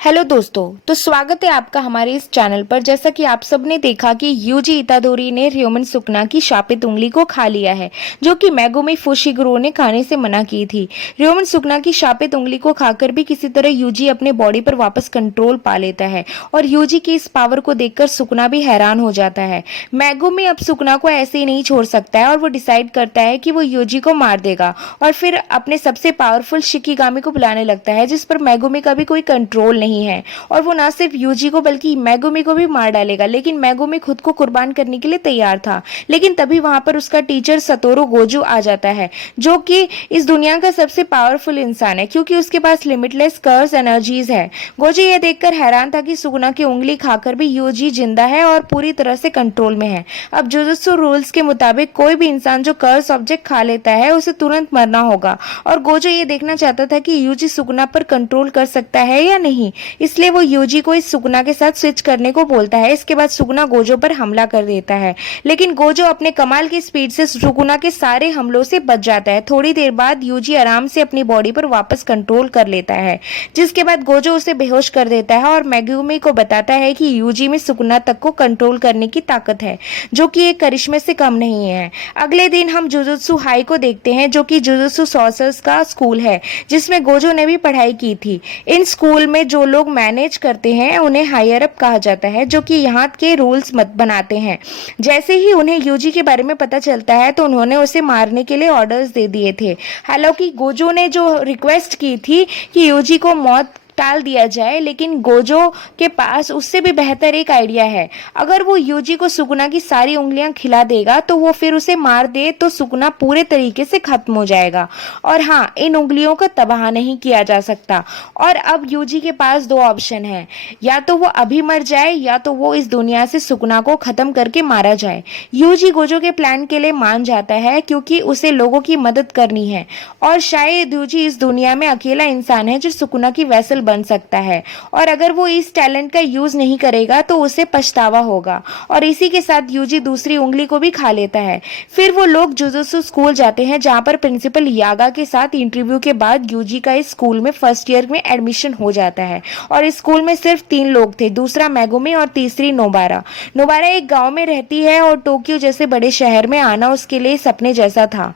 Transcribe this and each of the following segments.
Hello दोस्तों, तो स्वागत है आपका हमारे इस चैनल पर। जैसा कि आप सब ने देखा कि यूजी इतादोरी ने र्योमन सुकना की शापित उंगली को खा लिया है, जो कि मेगुमी फुशिगुरो ने खाने से मना की थी। र्योमन सुकना की शापित उंगली को खाकर भी किसी तरह यूजी अपने बॉडी पर वापस कंट्रोल पा लेता है और यूजी की इस पावर को देखकर सुकना भी हैरान हो जाता है। मेगुमी अब सुकना को ऐसे ही नहीं छोड़ सकता है और वो डिसाइड करता है कि वो यूजी को मार देगा और फिर अपने सबसे पावरफुल शिकिगामी को बुलाने लगता है, जिस पर मेगुमी का भी कोई कंट्रोल नहीं है और वो ना सिर्फ यूजी को बल्कि मेगुमी को भी मार डालेगा। लेकिन मेगुमी खुद को कुर्बान करने के लिए तैयार था। लेकिन तभी वहां पर उसका टीचर सतोरू गोजू आ जाता है, जो कि इस दुनिया का सबसे पावरफुल इंसान है क्योंकि उसके पास लिमिटलेस कर्स एनर्जीज है। गोजू ये देखकर हैरान था कि सुगुना की उंगली खाकर भी यूजी जिंदा है और पूरी तरह से कंट्रोल में है। अब जुजुत्सु रूल्स के मुताबिक कोई भी इंसान जो कर्स ऑब्जेक्ट खा लेता है उसे तुरंत मरना होगा और गोजो ये देखना चाहता था कि यूजी सुगुना पर कंट्रोल कर सकता है या नहीं। इसलिए वो यूजी को इस सुगुना के साथ स्विच करने को बोलता है। इसके बाद सुगुना गोजो पर हमला कर देता है, लेकिन गोजो अपने कमाल की स्पीड से सुगुना के सारे हमलों से बच जाता है। थोड़ी देर बाद यूजी आराम से अपनी बॉडी पर वापस कंट्रोल कर लेता है, जिसके बाद गोजो उसे बेहोश कर देता है और मेगुमी को बताता है कि यूजी में सुगुना तक को कंट्रोल करने की ताकत है, जो कि एक करिश्मे से कम नहीं है। अगले दिन हम जुजुत्सु हाई को देखते हैं, जो कि जुजुत्सु सॉर्सर्स का स्कूल है जिसमें गोजो ने भी पढ़ाई की थी। इन स्कूल में जो लोग मैनेज करते हैं उन्हें हायर अप कहा जाता है, जो कि यहाँ के रूल्स मत बनाते हैं। जैसे ही उन्हें यूजी के बारे में पता चलता है तो उन्होंने उसे मारने के लिए ऑर्डर्स दे दिए थे। हालांकि गोजो ने जो रिक्वेस्ट की थी कि यूजी को मौत टाल दिया जाए, लेकिन गोजो के पास उससे भी बेहतर एक आइडिया है। अगर वो यूजी को सुगुना की सारी उंगलियां खिला देगा तो वो फिर उसे मार दे तो सुगुना पूरे तरीके से खत्म हो जाएगा और हाँ, इन उंगलियों को तबाह नहीं किया जा सकता। और अब यूजी के पास दो ऑप्शन है, या तो वो अभी मर जाए या तो वो इस दुनिया से सुगुना को खत्म करके मारा जाए। यूजी गोजो के प्लान के लिए मान जाता है क्योंकि उसे लोगों की मदद करनी है और शायद यूजी इस दुनिया में अकेला इंसान है जो सुगुना की वेसल बन सकता है और अगर वो इस टैलेंट का यूज नहीं करेगा तो उसे पछतावा होगा। और इसी के साथ यूजी दूसरी उंगली को भी खा लेता है। फिर वो लोग जुजुत्सु स्कूल जाते हैं, जहां पर प्रिंसिपल यागा के साथ इंटरव्यू के बाद यूजी का इस स्कूल में फर्स्ट ईयर में एडमिशन हो जाता है। और इस स्कूल में सिर्फ 3 लोग थे, दूसरा मेगुमी और तीसरी नोबारा। नोबारा एक गांव में रहती है और टोक्यो जैसे बड़े शहर में आना उसके लिए सपने जैसा था।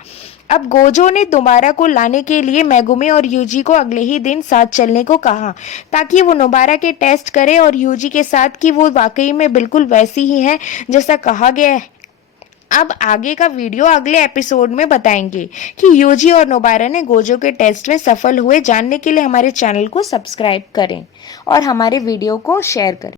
अब गोजो ने नोबारा को लाने के लिए मेगुमी और यूजी को अगले ही दिन साथ चलने को कहा, ताकि वो नोबारा के टेस्ट करे और यूजी के साथ कि वो वाकई में बिल्कुल वैसी ही है जैसा कहा गया है। अब आगे का वीडियो अगले एपिसोड में बताएंगे कि यूजी और नोबारा ने गोजो के टेस्ट में सफल हुए। जानने के लिए हमारे चैनल को सब्सक्राइब करें और हमारे वीडियो को शेयर करें।